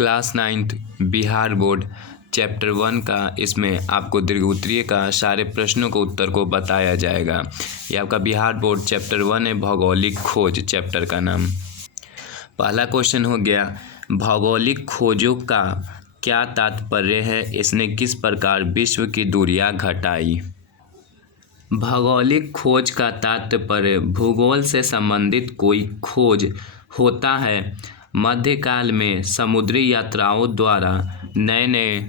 Class 9th Bihar board chapter 1 का इसमें आपको दीर्घउत्तरीय का सारे प्रश्नों को उत्तर को बताया जाएगा। ये आपका बिहार बोर्ड चैप्टर 1 है, भौगोलिक खोज चैप्टर का नाम। पहला क्वेश्चन हो गया, भौगोलिक खोजों का क्या तात्पर्य है, इसने किस प्रकार विश्व की दूरियां घटाई। भौगोलिक खोज का तात्पर्य भूगोल से संबंधित कोई खोज होता है। मध्यकाल में समुद्री यात्राओं द्वारा नए नए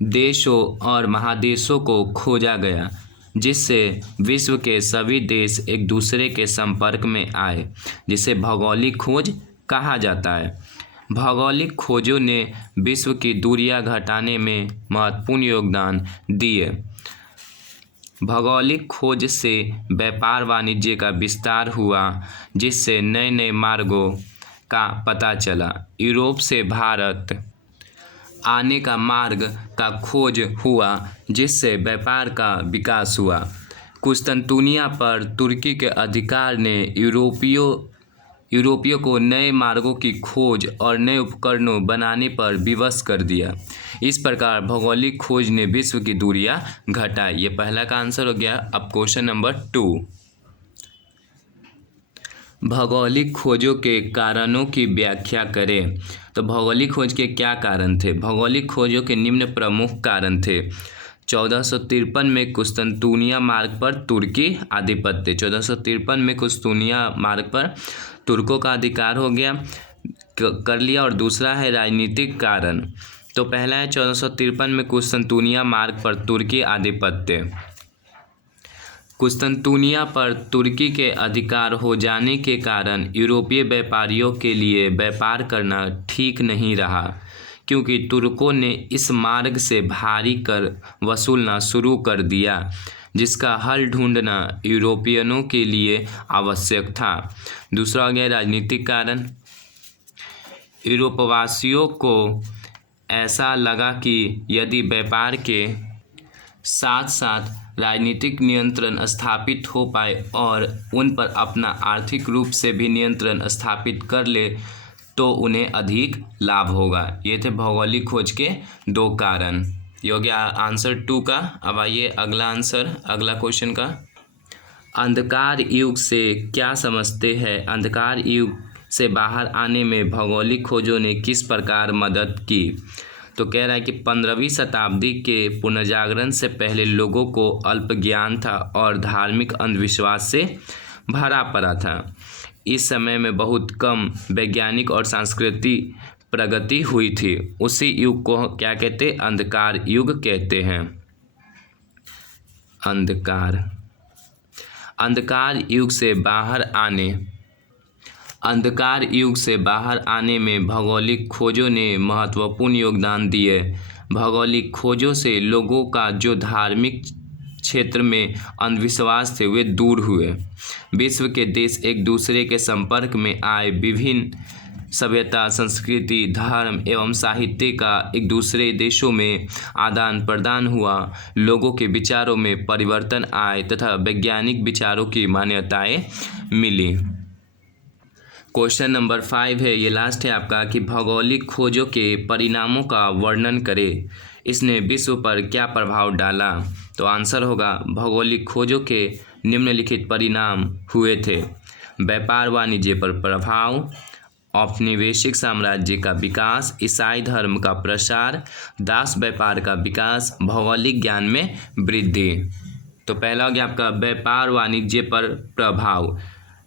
देशों और महादेशों को खोजा गया, जिससे विश्व के सभी देश एक दूसरे के संपर्क में आए, जिसे भौगोलिक खोज कहा जाता है। भौगोलिक खोजों ने विश्व की दूरियां घटाने में महत्वपूर्ण योगदान दिए। भौगोलिक खोज से व्यापार वाणिज्य का विस्तार हुआ, जिससे नए नए मार्गों का पता चला। यूरोप से भारत आने का मार्ग का खोज हुआ, जिससे व्यापार का विकास हुआ। कुस्तुनतुनिया पर तुर्की के अधिकार ने यूरोपियों को नए मार्गों की खोज और नए उपकरणों बनाने पर विवश कर दिया। इस प्रकार भौगोलिक खोज ने विश्व की दूरियां घटाई। ये पहला का आंसर हो गया। अब क्वेश्चन नंबर 2, भौगोलिक खोजों के कारणों की व्याख्या करें। तो भौगोलिक खोज के क्या कारण थे? भौगोलिक खोजों के निम्न प्रमुख कारण थे। 1453 में कुस्तुनतुनिया मार्ग पर तुर्की आधिपत्य। 1453 में कुस्तुनतुनिया मार्ग पर तुर्कों का अधिकार हो गया कर लिया। और दूसरा है राजनीतिक कारण। तो पहला है 1453 में कुस्तुनतुनिया मार्ग पर तुर्की आधिपत्य। कुस्तुनतुनिया पर तुर्की के अधिकार हो जाने के कारण यूरोपीय व्यापारियों के लिए व्यापार करना ठीक नहीं रहा, क्योंकि तुर्कों ने इस मार्ग से भारी कर वसूलना शुरू कर दिया, जिसका हल ढूंढना यूरोपियनों के लिए आवश्यक था। दूसरा हो गया राजनीतिक कारण। यूरोपवासियों को ऐसा लगा कि यदि व्यापार के साथ साथ राजनीतिक नियंत्रण स्थापित हो पाए और उन पर अपना आर्थिक रूप से भी नियंत्रण स्थापित कर ले, तो उन्हें अधिक लाभ होगा। ये थे भौगोलिक खोज के 2 कारण। ये हो गया आंसर 2 का। अब आइए अगला आंसर, अगला क्वेश्चन का। अंधकार युग से क्या समझते हैं? अंधकार युग से बाहर आने में भौगोलिक खोजों ने किस प्रकार मदद की? तो कह रहा है कि 15वीं शताब्दी के पुनर्जागरण से पहले लोगों को अल्प ज्ञान था और धार्मिक अंधविश्वास से भरा पड़ा था। इस समय में बहुत कम वैज्ञानिक और सांस्कृतिक प्रगति हुई थी। उसी युग को क्या कहते हैं? अंधकार युग कहते हैं। अंधकार युग से बाहर आने में भौगोलिक खोजों ने महत्वपूर्ण योगदान दिए। भौगोलिक खोजों से लोगों का जो धार्मिक क्षेत्र में अंधविश्वास थे वे दूर हुए। विश्व के देश एक दूसरे के संपर्क में आए। विभिन्न सभ्यता, संस्कृति, धर्म एवं साहित्य का एक दूसरे देशों में आदान प्रदान हुआ। लोगों के विचारों में परिवर्तन आए तथा वैज्ञानिक विचारों की मान्यताएं मिली। क्वेश्चन नंबर 5 है, ये लास्ट है आपका, कि भौगोलिक खोजों के परिणामों का वर्णन करें। इसने विश्व पर क्या प्रभाव डाला? तो आंसर होगा, भौगोलिक खोजों के निम्नलिखित परिणाम हुए थे। व्यापार वाणिज्य पर प्रभाव, औपनिवेशिक साम्राज्य का विकास, ईसाई धर्म का प्रसार, दास व्यापार का विकास, भौगोलिक ज्ञान में वृद्धि। तो पहला हो गया आपका व्यापार वाणिज्य पर प्रभाव।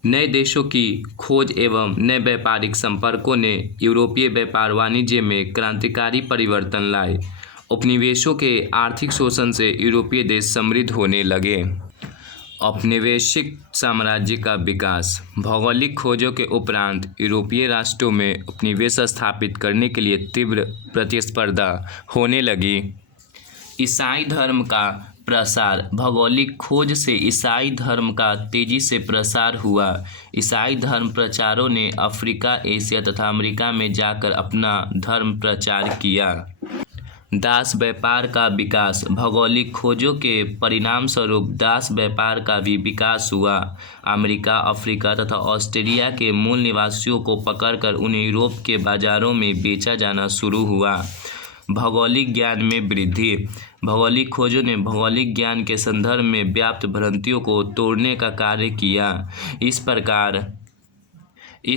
नए देशों की खोज एवं नए व्यापारिक संपर्कों ने यूरोपीय व्यापार वाणिज्य में क्रांतिकारी परिवर्तन लाए। उपनिवेशों के आर्थिक शोषण से यूरोपीय देश समृद्ध होने लगे। औपनिवेशिक साम्राज्य का विकास। भौगोलिक खोजों के उपरांत यूरोपीय राष्ट्रों में उपनिवेश स्थापित करने के लिए तीव्र प्रतिस्पर्धा होने लगी। ईसाई धर्म का प्रसार। भौगोलिक खोज से ईसाई धर्म का तेजी से प्रसार हुआ। ईसाई धर्म प्रचारों ने अफ्रीका, एशिया तथा अमेरिका में जाकर अपना धर्म प्रचार किया। दास व्यापार का विकास। भौगोलिक खोजों के परिणाम स्वरूप दास व्यापार का भी विकास हुआ। अमेरिका, अफ्रीका तथा ऑस्ट्रेलिया के मूल निवासियों को पकड़कर उन्हें यूरोप के बाजारों में बेचा जाना शुरू हुआ। भौगोलिक ज्ञान में वृद्धि। भौगोलिक खोजों ने भौगोलिक ज्ञान के संदर्भ में व्याप्त भ्रांतियों को तोड़ने का कार्य किया। इस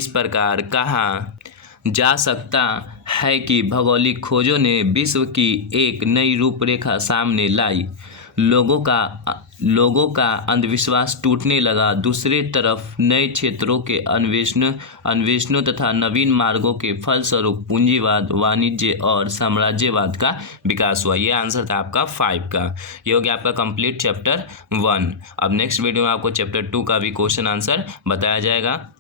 प्रकार कहा जा सकता है कि भौगोलिक खोजों ने विश्व की एक नई रूपरेखा सामने लाई। लोगों का अंधविश्वास टूटने लगा। दूसरी तरफ नए क्षेत्रों के अन्वेषणों तथा नवीन मार्गों के फलस्वरूप पूंजीवाद, वाणिज्य और साम्राज्यवाद का विकास हुआ। ये आंसर था आपका 5 का। ये हो गया आपका कंप्लीट चैप्टर 1। अब नेक्स्ट वीडियो में आपको चैप्टर 2 का भी क्वेश्चन आंसर बताया जाएगा।